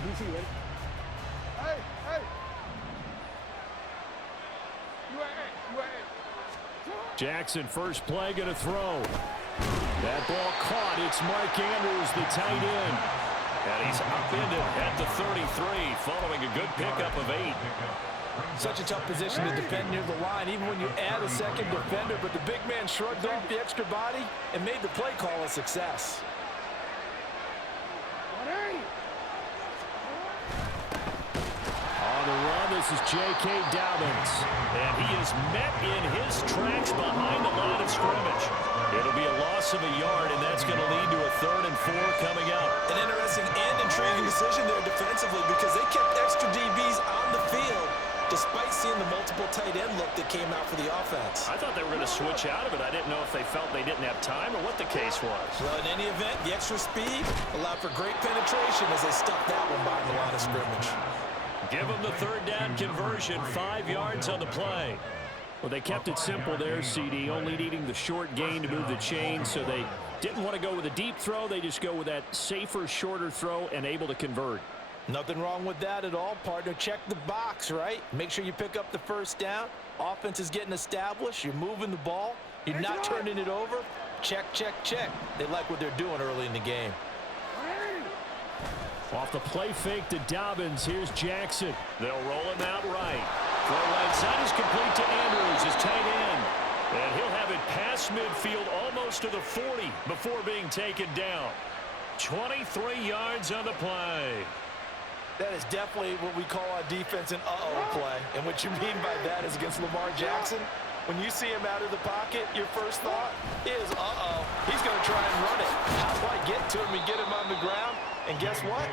DC, ready? Hey, hey. Jackson, first play, going to throw. That ball caught. It's Mark Andrews, the tight end. And he's upended at the 33, following a good pickup of 8. Such a tough position to defend near the line, even when you add a second defender. But the big man shrugged off the extra body and made the play call a success. On the run, this is J.K. Dobbins. And he is met in his tracks behind the line of scrimmage. It'll be a loss of a yard, and that's going to lead to a 3rd and 4 coming up. An interesting and intriguing decision there defensively because they kept extra DBs on the field despite seeing the multiple tight end look that came out for the offense. I thought they were going to switch out of it. I didn't know if they felt they didn't have time or what the case was. Well, in any event, the extra speed allowed for great penetration as they stuffed that one behind the line of scrimmage. Give them the 3rd down conversion, 5 yards on the play. Well, they kept it simple there, CD, only needing the short gain to move the chain, so they didn't want to go with a deep throw. They just go with that safer, shorter throw and able to convert. Nothing wrong with that at all, partner. Check the box, right? Make sure you pick up the 1st down. Offense is getting established. You're moving the ball. You're not turning it over. Check, check, check. They like what they're doing early in the game. Off the play fake to Dobbins. Here's Jackson. They'll roll him out right. Throw right side is complete to Andrews, his tight end. And he'll have it past midfield almost to the 40 before being taken down. 23 yards on the play. That is definitely what we call on defense an uh-oh play. And what you mean by that is against Lamar Jackson, when you see him out of the pocket, your first thought is, uh-oh, he's going to try and run it. How do I get to him and get him on the ground? And guess what?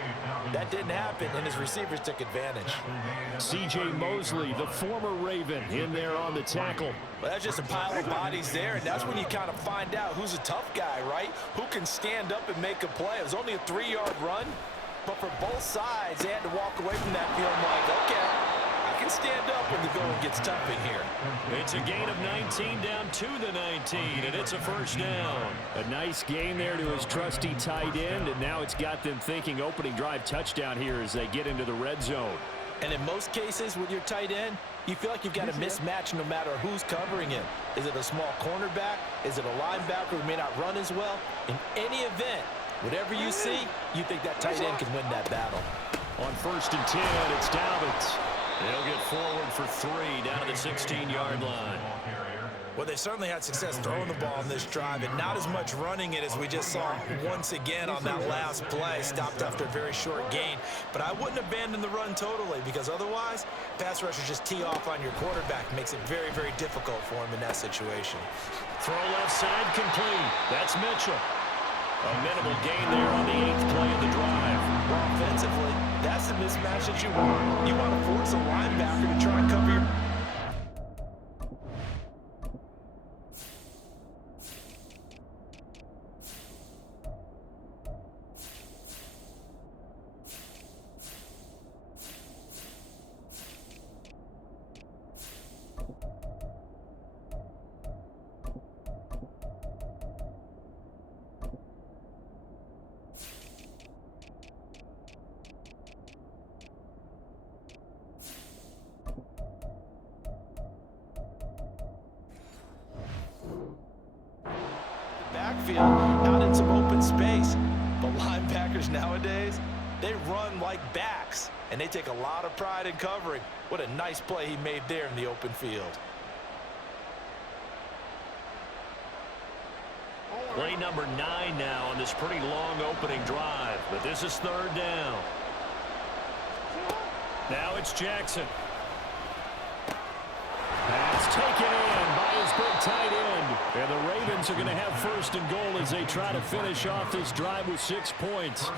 That didn't happen, and his receivers took advantage. C.J. Mosley, the former Raven, in there on the tackle. Well, that's just a pile of bodies there, and that's when you kind of find out who's a tough guy, right? Who can stand up and make a play. It was only a 3-yard run, but for both sides, they had to walk away from that feeling like, okay, I can stand up when the going gets tough in here. It's a gain of 19 down to the 19, and it's a 1st down. A nice gain there to his trusty tight end, and now it's got them thinking opening drive touchdown here as they get into the red zone. And in most cases with your tight end, you feel like you've got a mismatch no matter who's covering him. Is it a small cornerback? Is it a linebacker who may not run as well? In any event, whatever you see, you think that tight end can win that battle. On 1st and 10, it's Dobbins. They'll get forward for 3 down to the 16-yard line. Well, they certainly had success throwing the ball in this drive, and not as much running it as we just saw once again on that last play. Stopped after a very short gain. But I wouldn't abandon the run totally, because otherwise, pass rushers just tee off on your quarterback. Makes it very, very difficult for him in that situation. Throw left side complete. That's Mitchell. A minimal gain there on the 8th play of the drive. Well, offensively, that's the mismatch that you want. You want to force a linebacker to try and cover your... backfield out in some open space. But linebackers nowadays, they run like backs, and they take a lot of pride in covering. What a nice play he made there in the open field. Play number 9 now on this pretty long opening drive, but this is 3rd down. Now it's Jackson. That's taken in by his big tight end. And the Ravens are going to have 1st and goal as they try to finish off this drive with 6 points.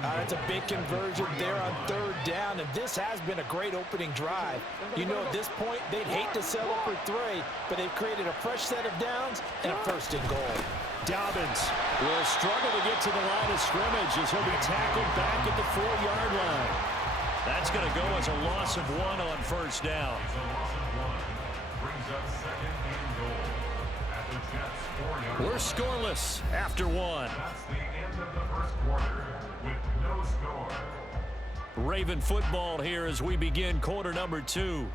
That's a big conversion there on 3rd down, and this has been a great opening drive. You know, at this point, they'd hate to settle for 3, but they've created a fresh set of downs and a 1st and goal. Dobbins will struggle to get to the line of scrimmage as he'll be tackled back at the 4-yard line. That's going to go as a loss of 1 on 1st down. We're scoreless after 1. That's the end of the 1st quarter with no score. Raven football here as we begin quarter number 2.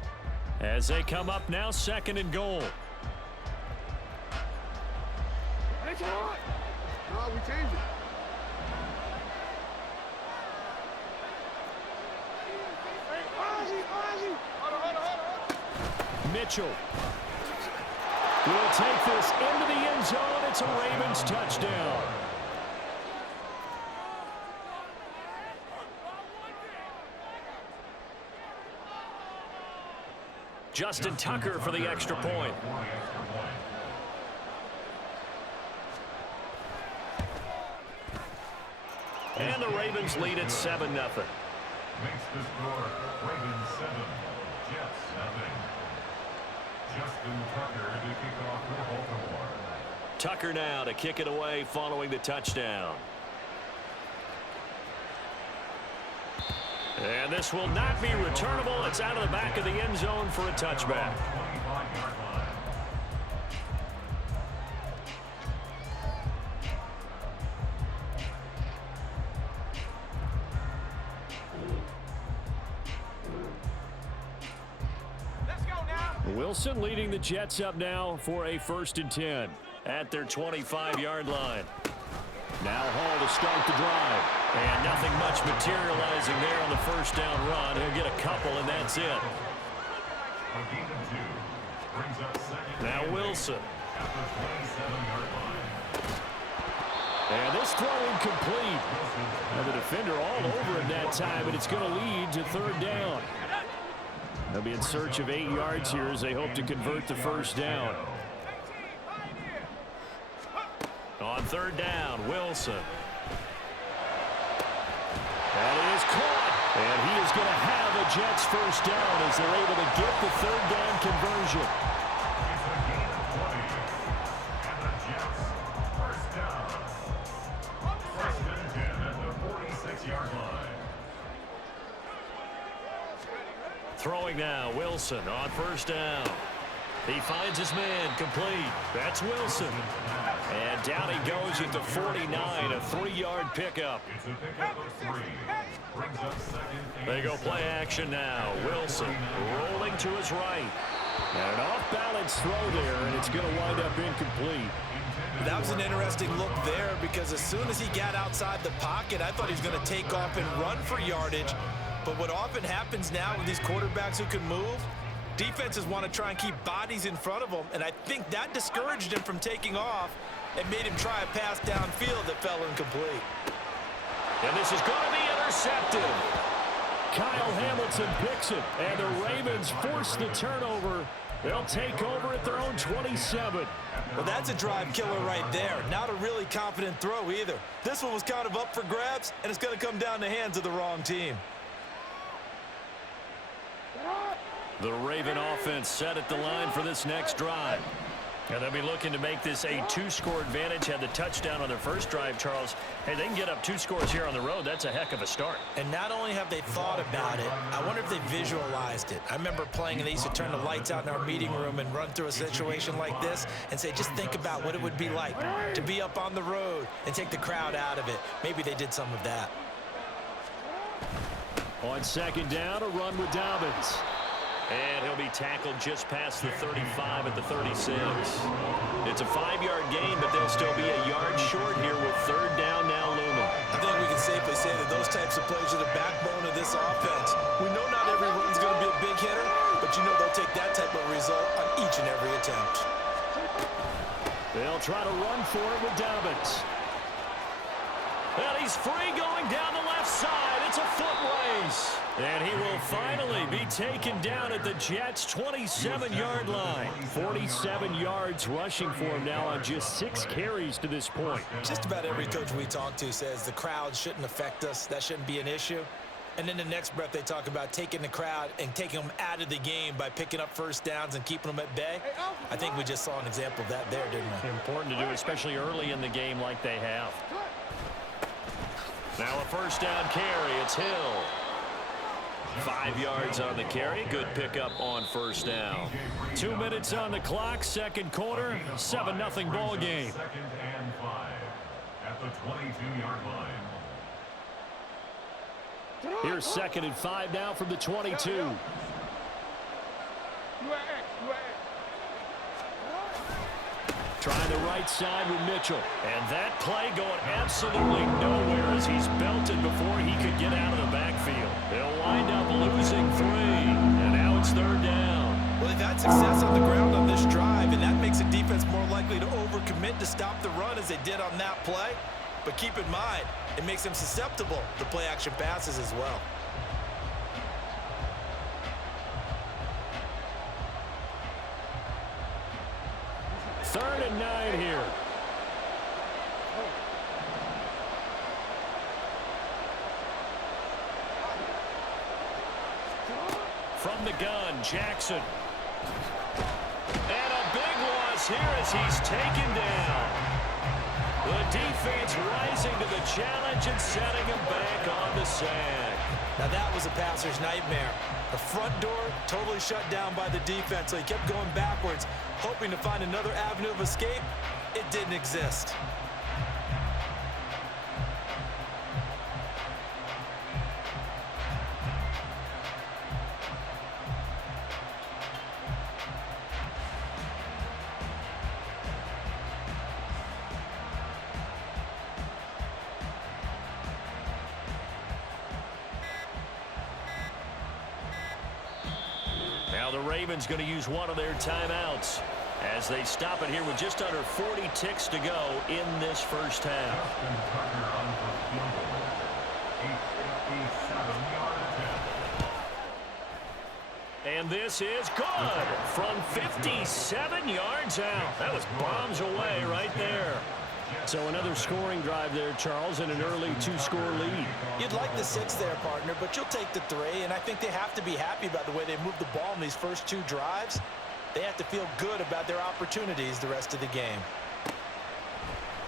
As they come up now, 2nd and goal. No, we changed it. Mitchell will take this into the end zone. It's a Ravens touchdown. Justin Tucker for the extra point. And the Ravens lead at 7-0. Makes the score Ravens 7, Jets 0. Justin Tucker to kick off for Baltimore. Tucker now to kick it away following the touchdown. And this will not be returnable. It's out of the back of the end zone for a touchback. 25-yard line. Wilson leading the Jets up now for a 1st and 10 at their 25-yard line. Now Hall to start the drive. And nothing much materializing there on the first down run. He'll get a couple, and that's it. Now Wilson. And this throw incomplete. Now the defender all over it that time, but it's going to lead to 3rd down. They'll be in search of 8 yards here as they hope to convert the first down. On 3rd down, Wilson. And it is caught. And he is going to have a Jets first down as they're able to get the 3rd down conversion. It's a gain of 20. And the Jets first down. 1st and 10 at the 46-yard line. Throwing now, Wilson on 1st down. He finds his man complete. That's Wilson. And down he goes at the 49, a 3-yard pickup. It's a pickup of 3. Brings up 2nd. They go play action now. Wilson rolling to his right. And an off-balance throw there, and it's going to wind up incomplete. That was an interesting look there because as soon as he got outside the pocket, I thought he was going to take off and run for yardage. But what often happens now with these quarterbacks who can move, defenses want to try and keep bodies in front of them, and I think that discouraged him from taking off and made him try a pass downfield that fell incomplete. And this is going to be intercepted. Kyle Hamilton picks it, and the Ravens force the turnover. They'll take over at their own 27. Well, that's a drive killer right there. Not a really confident throw either. This one was kind of up for grabs, and it's going to come down the hands of the wrong team. The Raven offense set at the line for this next drive. And they'll be looking to make this a 2-score advantage. Had the touchdown on their first drive, Charles. Hey, they can get up 2 scores here on the road. That's a heck of a start. And not only have they thought about it, I wonder if they visualized it. I remember playing and they used to turn the lights out in our meeting room and run through a situation like this and say, just think about what it would be like to be up on the road and take the crowd out of it. Maybe they did some of that. On 2nd down, a run with Dobbins. And he'll be tackled just past the 35 at the 36. It's a 5-yard gain, but they'll still be a yard short here with 3rd down now looming. I think we can safely say that those types of plays are the backbone of this offense. We know not every run's going to be a big hitter, but you know they'll take that type of result on each and every attempt. They'll try to run for it with Dobbins. And he's free going down the left side. It's a foot race. And he will finally be taken down at the Jets' 27-yard line. 47 yards rushing for him now on just 6 carries to this point. Just about every coach we talk to says the crowd shouldn't affect us. That shouldn't be an issue. And then the next breath they talk about taking the crowd and taking them out of the game by picking up first downs and keeping them at bay. I think we just saw an example of that there, didn't we? Important to do, especially early in the game like they have. Now a first down carry. It's Hill. 5 yards on the carry. Good pickup on first down. 2 minutes on the clock. 2nd quarter. 7-0 ball game. 2nd and 5 at the 22-yard line. Here's 2nd and 5 now from the 22. Trying the right side with Mitchell. And that play going absolutely nowhere as he's belted before he could get out of the backfield. They'll wind up losing 3. And now it's 3rd down. Well, they've had success on the ground on this drive, and that makes a defense more likely to overcommit to stop the run as they did on that play. But keep in mind, it makes them susceptible to play-action passes as well. Third and 9 here. From the gun, Jackson. And a big loss here as he's taken down. The defense rising to the challenge and setting him back on the sack. Now that was a passer's nightmare. The front door totally shut down by the defense, so he kept going backwards, hoping to find another avenue of escape. It didn't exist. Now the Ravens going to use one of their timeouts as they stop it here with just under 40 ticks to go in this first half. Justin Tucker on the field goal. A 57-yard attempt. And this is good from 57 yards out. That was bombs away right there. So another scoring drive there, Charles, and an early 2-score lead. You'd like the 6 there, partner, but you'll take the 3, and I think they have to be happy about the way they moved the ball in these first 2 drives. They have to feel good about their opportunities the rest of the game.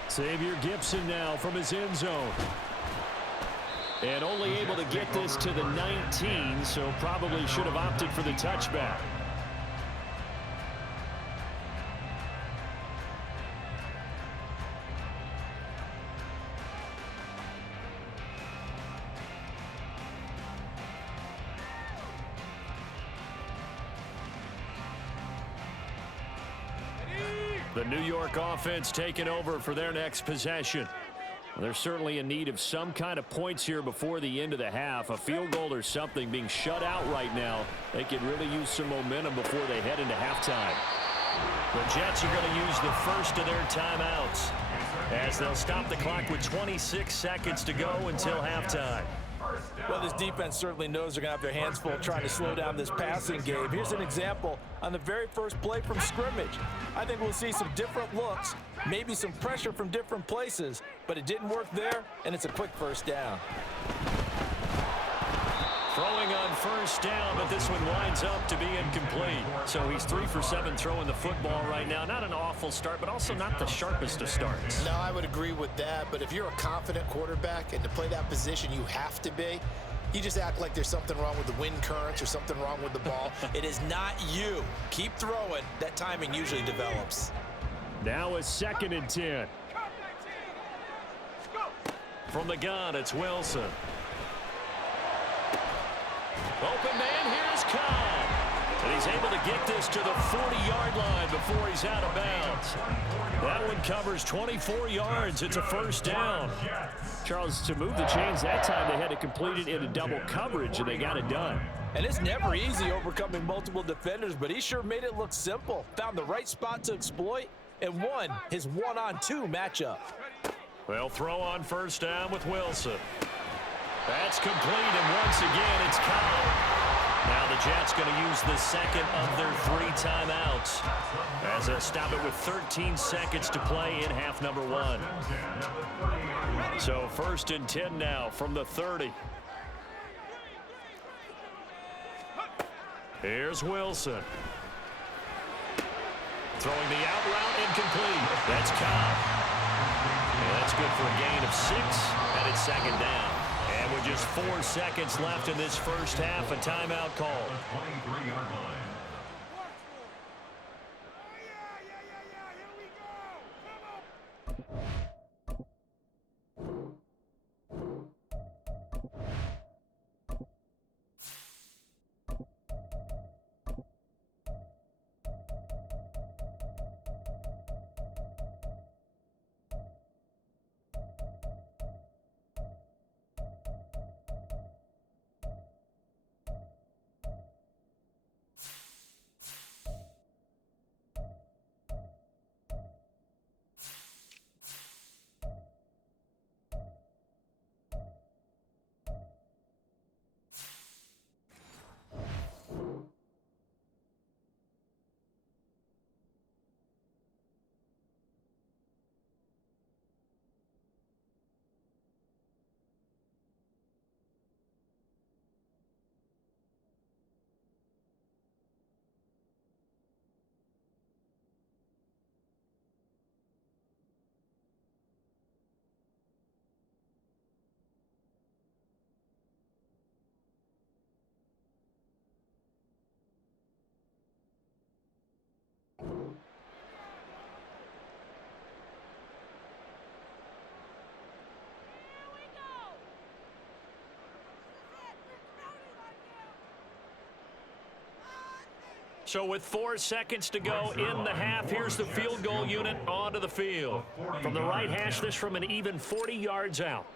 Xavier Gipson now from his end zone. And only able to get this to the 19, so probably should have opted for the touchback. The New York offense taking over for their next possession. They're certainly in need of some kind of points here before the end of the half. A field goal or something being shut out right now. They could really use some momentum before they head into halftime. The Jets are going to use the first of their timeouts as they'll stop the clock with 26 seconds to go until halftime. Well, this defense certainly knows they're going to have their hands full trying to slow down this passing game. Here's an example on the very first play from scrimmage. I think we'll see some different looks, maybe some pressure from different places, but it didn't work there, and it's a quick first down. Throwing on first down, but this one winds up to be incomplete. So he's 3 for 7 throwing the football right now. Not an awful start, but also not the sharpest of starts. No, I would agree with that. But if you're a confident quarterback and to play that position you have to be, you just act like there's something wrong with the wind currents or something wrong with the ball. It is not you. Keep throwing. That timing usually develops. Now a 2nd and 10. From the gun, it's Wilson. Open man, here's Cobb. And he's able to get this to the 40-yard line before he's out of bounds. That one covers 24 yards. It's a first down. Charles, to move the chains that time, they had to complete it in a double coverage, and they got it done. And it's never easy overcoming multiple defenders, but he sure made it look simple. Found the right spot to exploit and won his 1-on-2 matchup. They'll throw on first down with Wilson. That's complete, and once again, it's Cobb. Now the Jets going to use the second of their 3 timeouts as they stop it with 13 seconds to play in half number 1. So 1st and 10 now from the 30. Here's Wilson. Throwing the out route, incomplete. That's Cobb. And that's good for a gain of 6, and it's 2nd down. And with just 4 seconds left in this first half, a timeout call. 23-yard line. So with 4 seconds to go in the half, here's the field goal unit onto the field. From the right hash, this from an even 40 yards out.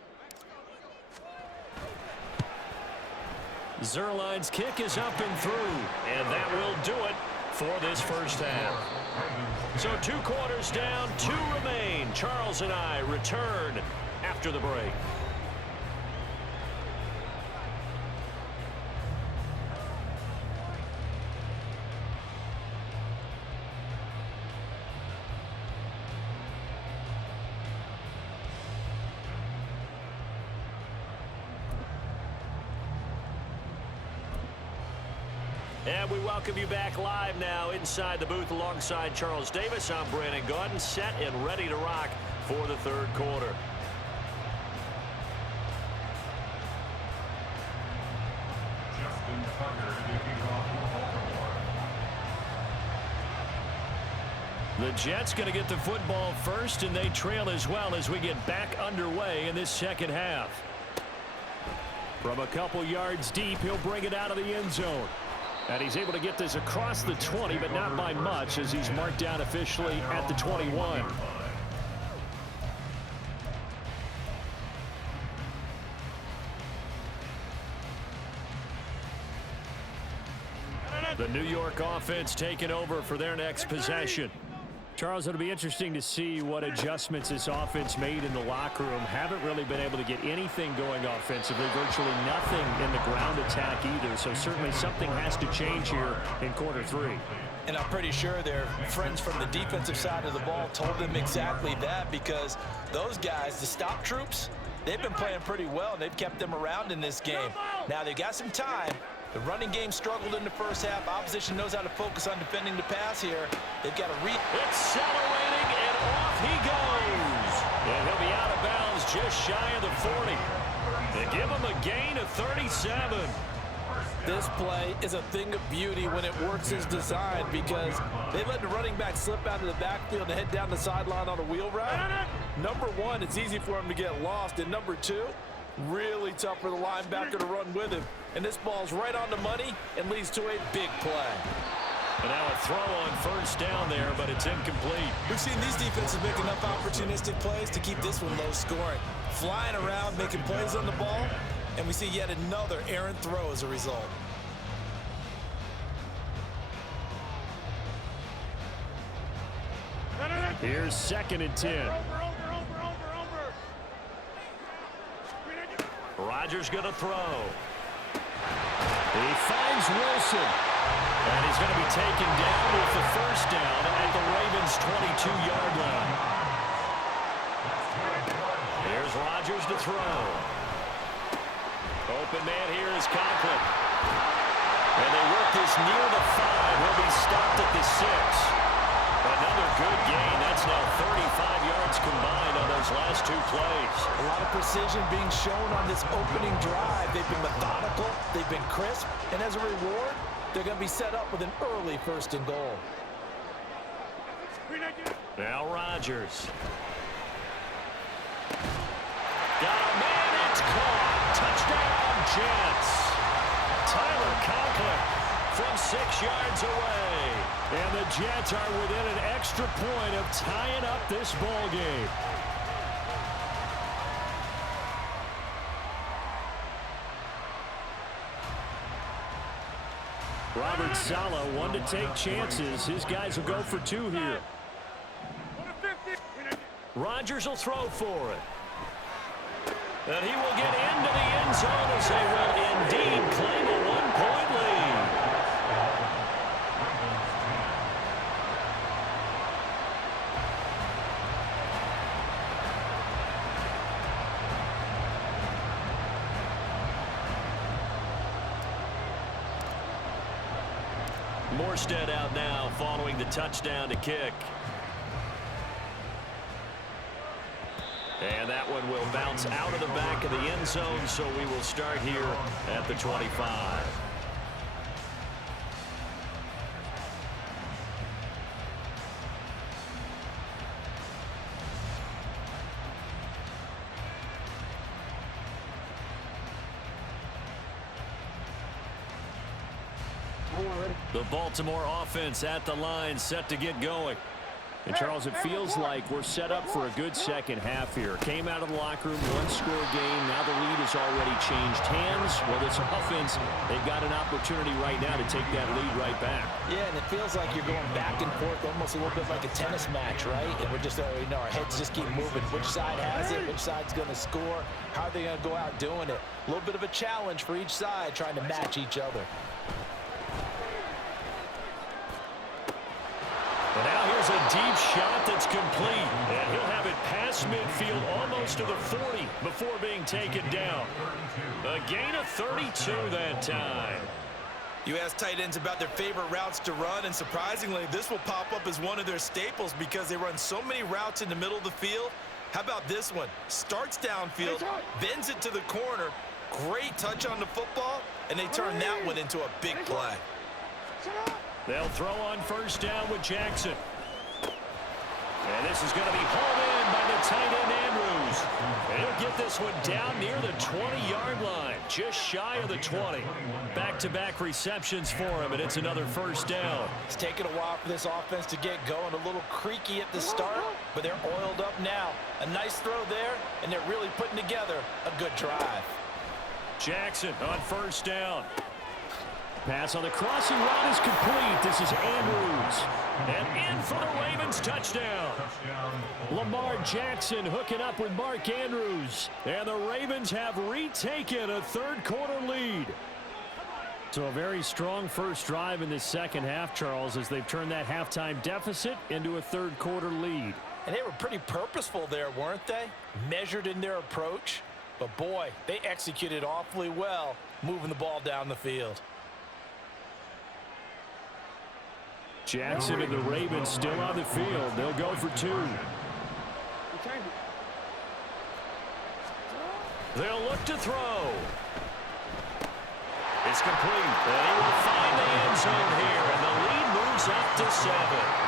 Zuerlein's kick is up and through, and that will do it for this first half. So 2 quarters down, 2 remain. Charles and I return after the break. And we welcome you back live now inside the booth alongside Charles Davis. I'm Brandon Gaudin, set and ready to rock for the third quarter. Justin Tucker kicking off for Baltimore. The Jets going to get the football first, and they trail as well as we get back underway in this second half. From a couple yards deep, he'll bring it out of the end zone. And he's able to get this across the 20, but not by much, as he's marked down officially at the 21. The New York offense taking over for their next possession. Charles, it'll be interesting to see what adjustments this offense made in the locker room. Haven't really been able to get anything going offensively, virtually nothing in the ground attack either. So certainly something has to change here in quarter 3. And I'm pretty sure their friends from the defensive side of the ball told them exactly that, because those guys, the stop troops, they've been playing pretty well, and they've kept them around in this game. Now they've got some time. The running game struggled in the first half. Opposition knows how to focus on defending the pass here. They've got to accelerating, and off he goes. And he'll be out of bounds just shy of the 40. They give him a gain of 37. This play is a thing of beauty when it works as designed, because they let the running back slip out of the backfield and head down the sideline on a wheel route. Number 1, it's easy for him to get lost. And number 2, really tough for the linebacker to run with him. And this ball's right on the money and leads to a big play. And now a throw on first down there, but it's incomplete. We've seen these defenses make enough opportunistic plays to keep this one low scoring. Flying around, making plays on the ball, and we see yet another errant throw as a result. Here's 2nd and 10. Rodgers going to throw. He finds Wilson. And he's going to be taken down with the first down at the Ravens' 22-yard line. Here's Rodgers to throw. Open man here is Conklin. And they work this near the 5. He'll be stopped at the 6. Another good gain. That's now 35 yards combined on those last 2 plays. A lot of precision being shown on this opening drive. They've been methodical. They've been crisp. And as a reward, they're going to be set up with an early 1st and goal. Now Rodgers. Got a man. It's caught. Touchdown, Jets. Tyler Conklin from 6 yards away. And the Jets are within an extra point of tying up this ball game. Robert Saleh, one to take chances. His guys will go for 2 here. Rodgers will throw for it. And he will get into the end zone as they will indeed claim a 1-point lead. Morstead out now following the touchdown to kick. And that one will bounce out of the back of the end zone, so we will start here at the 25. The Baltimore offense at the line, set to get going. And, Charles, it feels like we're set up for a good second half here. Came out of the locker room, one-score game. Now the lead has already changed hands. Well, this offense, they've got an opportunity right now to take that lead right back. Yeah, and it feels like you're going back and forth, almost a little bit like a tennis match, right? And we're just, our heads just keep moving. Which side has it? Which side's going to score? How are they going to go out doing it? A little bit of a challenge for each side, trying to match each other. And now here's a deep shot that's complete. And he'll have it past midfield almost to the 40 before being taken down. A gain of 32 that time. You ask tight ends about their favorite routes to run, and surprisingly, this will pop up as one of their staples because they run so many routes in the middle of the field. How about this one? Starts downfield, bends it to the corner, great touch on the football, and they turn that one into a big play. They'll throw on first down with Jackson. And this is going to be hauled in by the tight end Andrews. And he'll get this one down near the 20-yard line, just shy of the 20. Back-to-back receptions for him, and it's another first down. It's taken a while for this offense to get going. A little creaky at the start, but they're oiled up now. A nice throw there, and they're really putting together a good drive. Jackson on first down. Pass on the crossing route is complete. This is Andrews. And in for the Ravens touchdown. Lamar Jackson hooking up with Mark Andrews. And the Ravens have retaken a third-quarter lead. So a very strong first drive in this second half, Charles, as they've turned that halftime deficit into a third-quarter lead. And they were pretty purposeful there, weren't they? Measured in their approach. But, boy, they executed awfully well moving the ball down the field. Jackson and the Ravens still on the field. They'll go for two. They'll look to throw. It's complete. And he will find the end zone here, and the lead moves up to 7.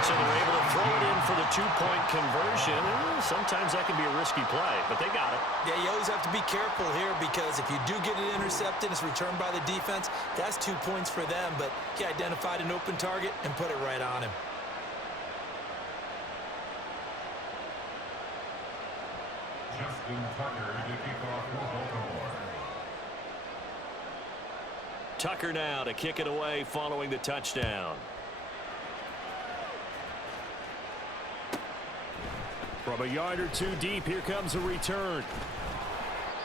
So they're able to throw it in for the two-point conversion. Sometimes that can be a risky play, but they got it. Yeah, you always have to be careful here because if you do get it intercepted, it's returned by the defense, that's 2 points for them, but he identified an open target and put it right on him. Justin Tucker to kick off for Baltimore. Tucker now to kick it away following the touchdown. From a yard or two deep, here comes a return.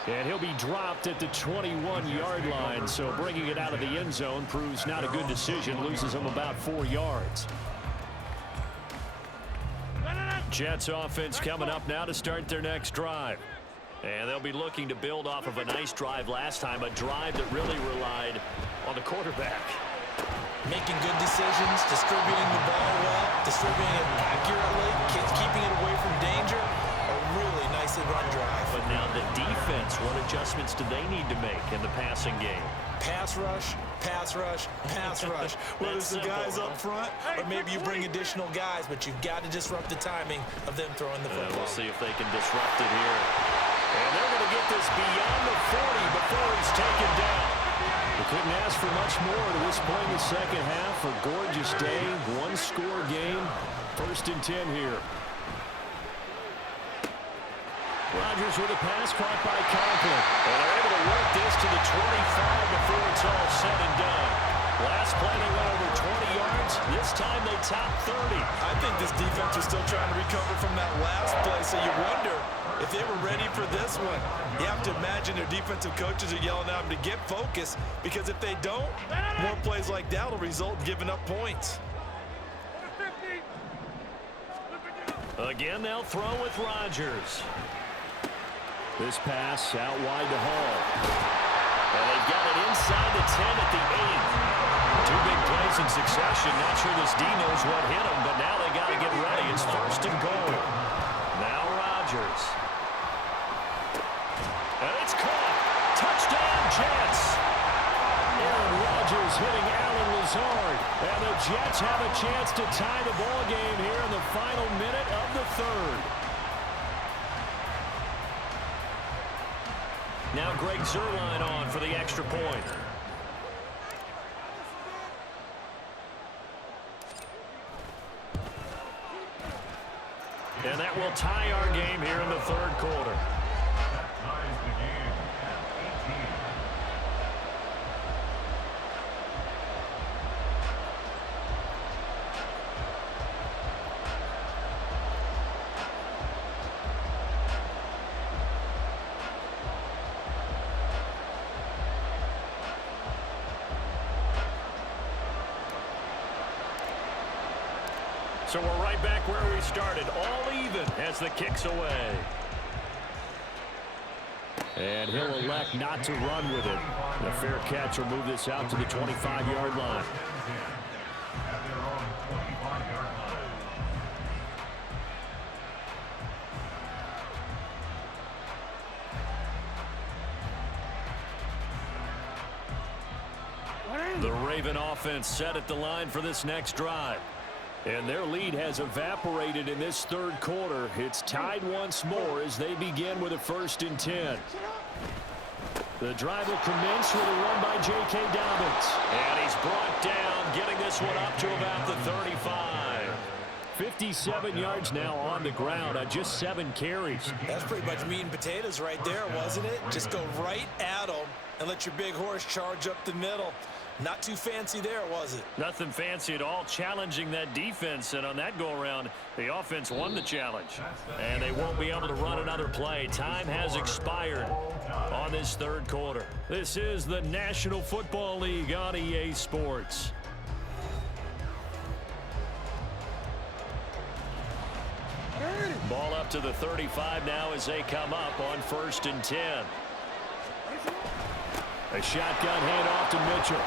And he'll be dropped at the 21-yard line, so bringing it out of the end zone proves not a good decision, loses him about 4 yards. Jets offense coming up now to start their next drive. And they'll be looking to build off of a nice drive last time, a drive that really relied on the quarterback. Making good decisions, distributing the ball well, distributing it accurately, keeping it away from danger. A really nicely run drive. But now the defense, what adjustments do they need to make in the passing game? Pass rush, pass rush, pass rush. Whether it's the guys up front or maybe you bring additional guys, but you've got to disrupt the timing of them throwing the football. We'll see if they can disrupt it here. And they're going to get this beyond the 40 before he's taken down. They couldn't ask for much more to this point in the second half. A gorgeous day, one-score game. 1st and 10 here. Rodgers with a pass caught by Conklin. And they're able to work this to the 25 before it's all said and done. Last play they went over 20 yards. This time they topped 30. I think this defense was still trying to recover from that last play, so you wonder if they were ready for this one. You have to imagine their defensive coaches are yelling at them to get focused, because if they don't, more plays like that will result in giving up points. Again, they'll throw with Rodgers. This pass out wide to Hall. And they've got it inside the 10 at the 8. 2 big plays in succession. Not sure this D knows what hit him, but now they got to get ready. It's 1st and goal. Now Rodgers. And it's caught. Touchdown, Jets. Aaron Rodgers hitting Allen Lazard. And the Jets have a chance to tie the ball game here in the final minute of the 3rd. Now Greg Zuerlein on for the extra point. And that will tie our game here in the third quarter. That ties the game at 18. So we're right back where we started, all even as the kick's away. And he'll elect not to run with it. The fair catch will move this out to the 25-yard line. At their own 25-yard line. The Raven offense set at the line for this next drive. And their lead has evaporated in this third quarter. It's tied once more as they begin with a 1st and 10. The drive will commence with a run by J.K. Dobbins. And he's brought down, getting this one up to about the 35. 57 yards now on the ground on just 7 carries. That's pretty much meat and potatoes right there, wasn't it? Just go right at them and let your big horse charge up the middle. Not too fancy there, was it? Nothing fancy at all, challenging that defense. And on that go-around, the offense won the challenge. And they won't be able to run another play. Time has expired on this third quarter. This is the National Football League on EA Sports. Ball up to the 35 now as they come up on 1st and 10. A shotgun handoff to Mitchell.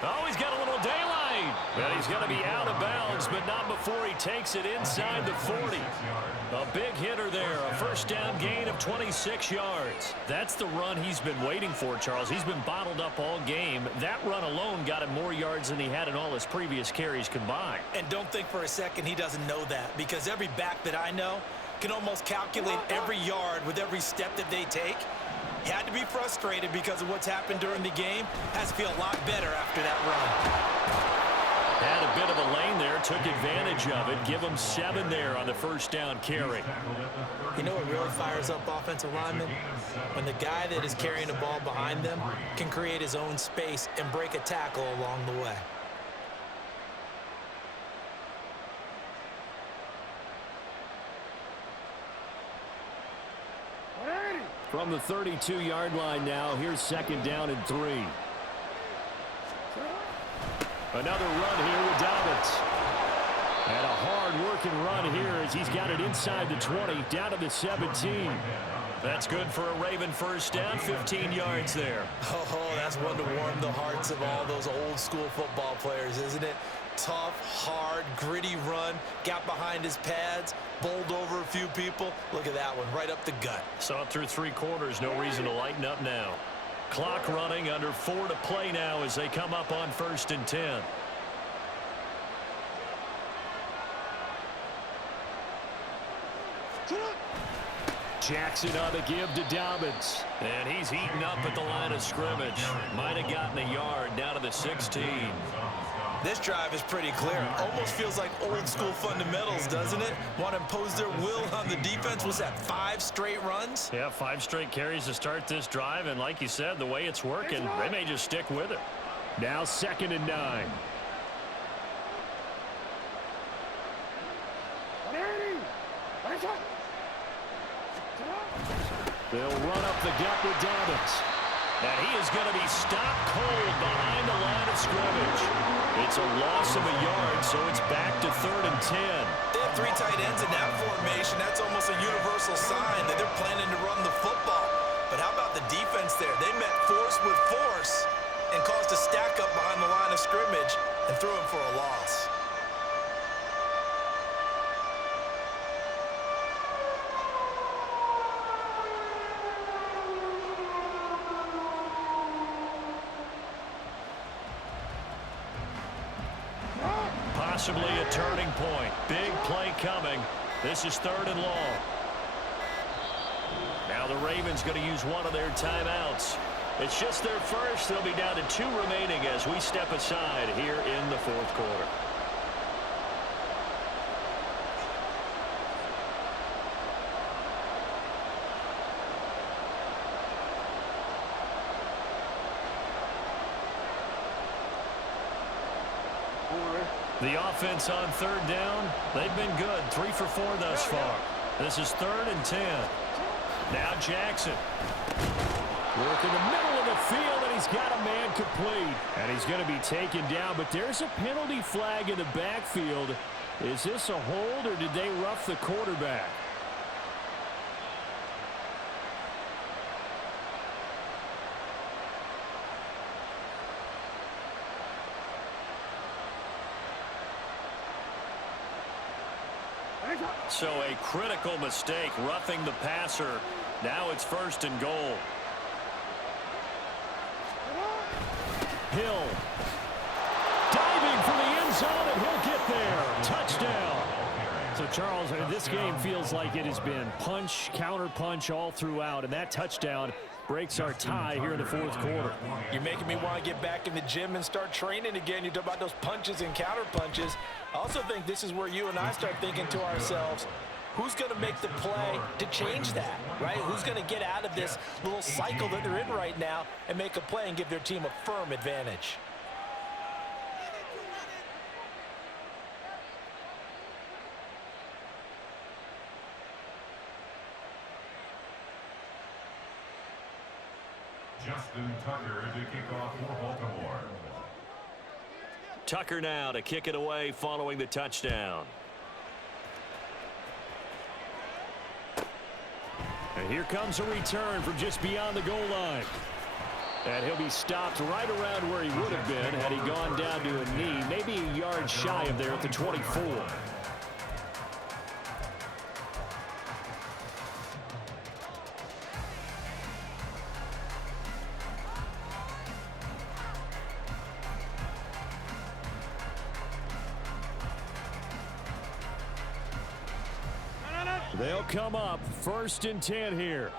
Oh, he's got a little daylight. And he's going to be out of bounds, but not before he takes it inside the 40. A big hitter there. A 1st down gain of 26 yards. That's the run he's been waiting for, Charles. He's been bottled up all game. That run alone got him more yards than he had in all his previous carries combined. And don't think for a second he doesn't know that, because every back that I know can almost calculate every yard with every step that they take. He had to be frustrated because of what's happened during the game. Has to feel a lot better after that run. Had a bit of a lane there, took advantage of it. Give him 7 there on the 1st down carry. You know what really fires up offensive linemen? When the guy that is carrying the ball behind them can create his own space and break a tackle along the way. From the 32-yard line now, here's 2nd down and 3. Another run here with Dobbins. And a hard-working run here as he's got it inside the 20, down to the 17. That's good for a Raven 1st down, 15 yards there. Oh, that's one to warm the hearts of all those old-school football players, isn't it? Tough, hard, gritty run, got behind his pads, bowled over a few people. Look at that one, right up the gut. Saw it through 3 quarters, no reason to lighten up now. Clock running, under 4 to play now as they come up on 1st and 10. Jackson on the give to Dobbins. And he's eaten up at the line of scrimmage. Might have gotten a yard down to the 16. This drive is pretty clear. Almost feels like old school fundamentals, doesn't it? Want to impose their will on the defense. Was that 5 straight runs? Yeah, 5 straight carries to start this drive. And like you said, the way it's working, they may just stick with it. Now 2nd and 9. They'll run up the gut with Dobbins. And he is going to be stopped cold behind the line of scrimmage. It's a loss of a yard, so it's back to 3rd and 10. They have 3 tight ends in that formation. That's almost a universal sign that they're planning to run the football. But how about the defense there? They met force with force and caused a stack up behind the line of scrimmage and threw him for a loss. Possibly a turning point. Big play coming. This is 3rd and long. Now the Ravens going to use one of their timeouts. It's just their first. They'll be down to 2 remaining as we step aside here in the 4th quarter. The offense on third down, they've been good. 3 for 4 thus far. This is 3rd and 10. Now Jackson. Work in the middle of the field, and he's got a man complete. And he's going to be taken down, but there's a penalty flag in the backfield. Is this a hold, or did they rough the quarterback? So a critical mistake, roughing the passer. Now it's 1st and goal. Hill. Diving for the end zone, and he'll get there. Touchdown. So, Charles, this game feels like it has been punch, counter-punch all throughout, and that touchdown breaks our tie here in the 4th quarter. You're making me want to get back in the gym and start training again. You talk about those punches and counter punches. I also think this is where you and I start thinking to ourselves, who's going to make the play to change that, right? Who's going to get out of this little cycle that they're in right now and make a play and give their team a firm advantage? Justin Tucker to kick off for Baltimore. Tucker now to kick it away following the touchdown. And here comes a return from just beyond the goal line. And he'll be stopped right around where he would have been had he gone down to a knee, maybe a yard shy of there at the 24. They'll come up 1st and 10 here.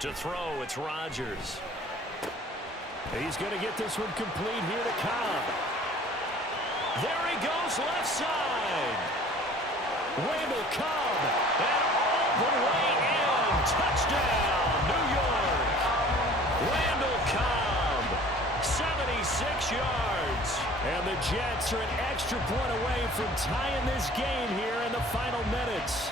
To throw, it's Rodgers. He's going to get this one complete here to Cobb. There he goes, left side. Randall Cobb, and all the way in. Touchdown, New York. Randall Cobb, 76 yards. And the Jets are an extra point away from tying this game here in the final minutes.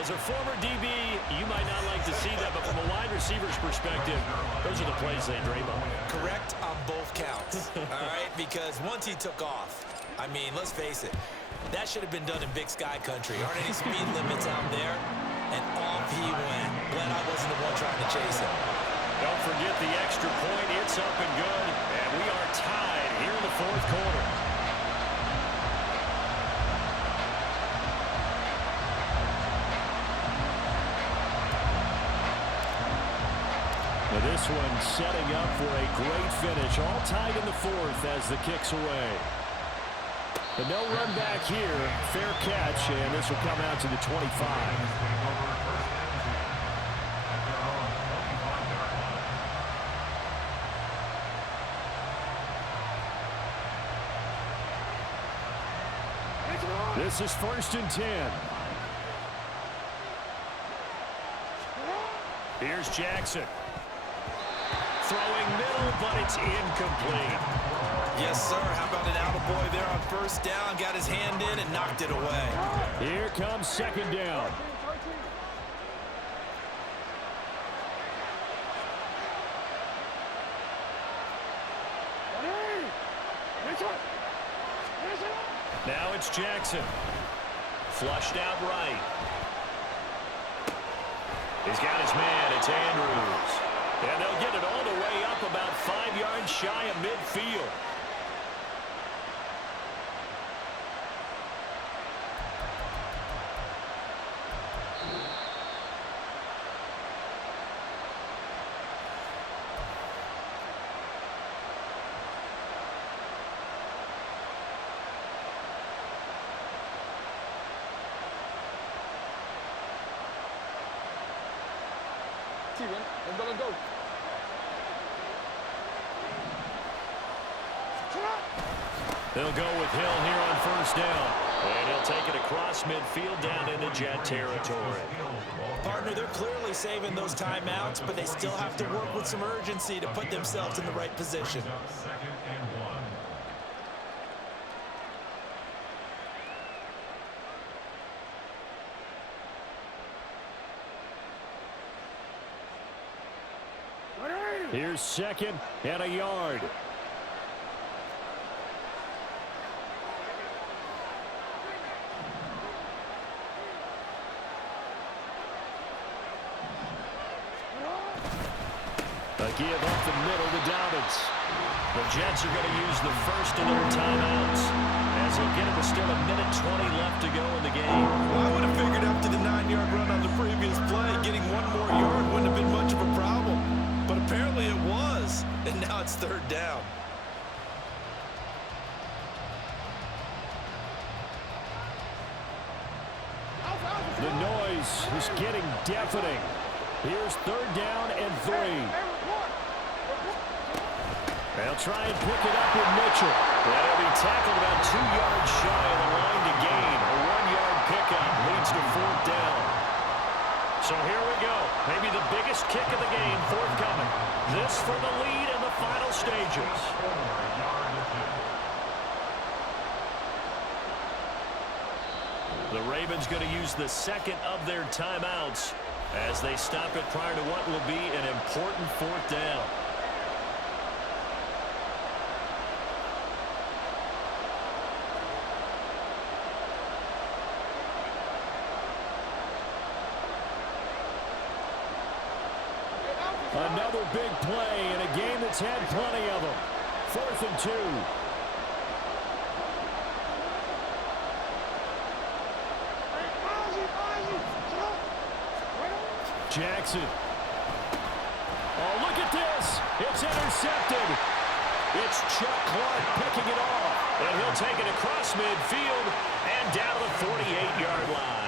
As a former DB, you might not like to see that, but from a wide receiver's perspective, those are the plays they dream of. Correct on both counts, all right? Because once he took off, I mean, let's face it, that should have been done in Big Sky country. Aren't any speed limits out there? And off he went. Glad I wasn't the one trying to chase him. Don't forget the extra point. It's up and good. And we are tied here in the 4th quarter. Now this one setting up for a great finish. All tied in the 4th as the kick's away. But no run back here. Fair catch, and this will come out to the 25. This is 1st and 10. Here's Jackson. Throwing middle, but it's incomplete. Yes, sir. How about an attaboy there on 1st down? Got his hand in and knocked it away. Here comes 2nd down. Now it's Jackson. Flushed out right. He's got his man. It's Andrews. And they'll get it all the way up about 5 yards shy of midfield. Let's go. They'll go with Hill here on 1st down. And he'll take it across midfield down into Jet territory. Partner, they're clearly saving those timeouts, but they still have to work with some urgency to put themselves in the right position. Second and 1. Here's second and a yard. A give up the middle to Dobbins. The Jets are going to use the first of their timeouts as he'll get it with still 1:20 left to go in the game. Well, I would have figured after the 9-yard run on the previous play, getting one more yard wouldn't have been much of a problem. But apparently it was, and now it's third down. The noise is getting deafening. Here's third down and 3. They'll try and pick it up with Mitchell. That'll be tackled about 2 yards shy of the line to gain. A 1-yard pickup leads to fourth down. So here we go. Maybe the biggest kick of the game forthcoming. This for the lead in the final stages. The Ravens going to use the second of their timeouts as they stop it prior to what will be an important fourth down. Another big play in a game that's had plenty of them. 4th and 2. Jackson. Oh, look at this. It's intercepted. It's Chuck Clark picking it off. And he'll take it across midfield and down to the 48-yard line.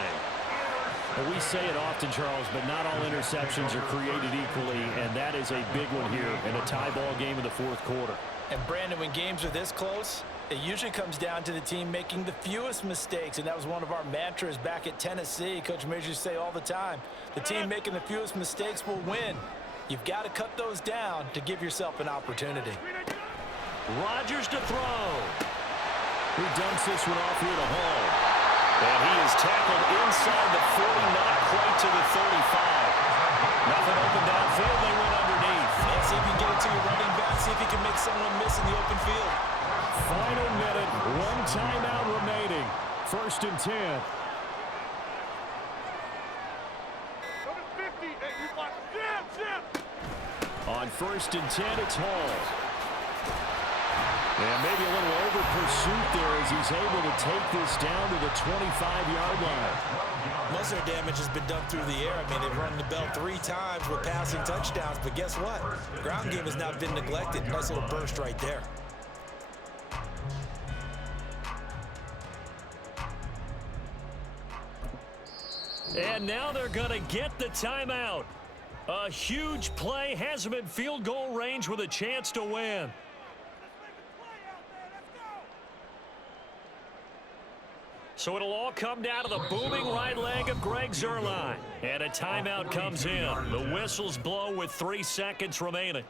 Well, we say it often, Charles, but not all interceptions are created equally, and that is a big one here in a tie ball game in the fourth quarter. And Brandon, when games are this close, it usually comes down to the team making the fewest mistakes, and that was one of our mantras back at Tennessee. Coach Major used to say all the time, the team making the fewest mistakes will win. You've got to cut those down to give yourself an opportunity. Rodgers to throw. He dumps this one off here to Hall. And he is tackled inside the 40, not quite to the 35. Nothing open downfield, they went underneath. And see if you can get it to your running back, see if you can make someone miss in the open field. Final minute, 1 timeout remaining. 1st and 10. On 1st and 10, it's Hall. And maybe a little over pursuit there as he's able to take this down to the 25-yard line. Most of their damage has been done through the air. I mean, they've run the bell 3 times with passing touchdowns, but guess what? The ground game has not been neglected. Nice little burst right there. And now they're going to get the timeout. A huge play has them in field goal range with a chance to win. So it'll all come down to the booming right leg of Greg Zuerlein. And a timeout comes in. The whistles blow with 3 seconds remaining.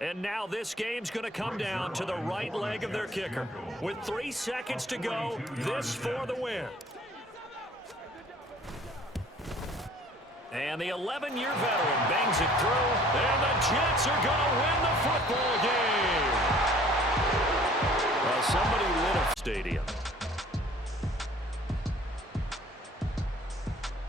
And now this game's going to come down to the right leg of their kicker. With 3 seconds to go, this for the win. And the 11-year veteran bangs it through, and the Jets are going to win the football game. Well, somebody lit a stadium.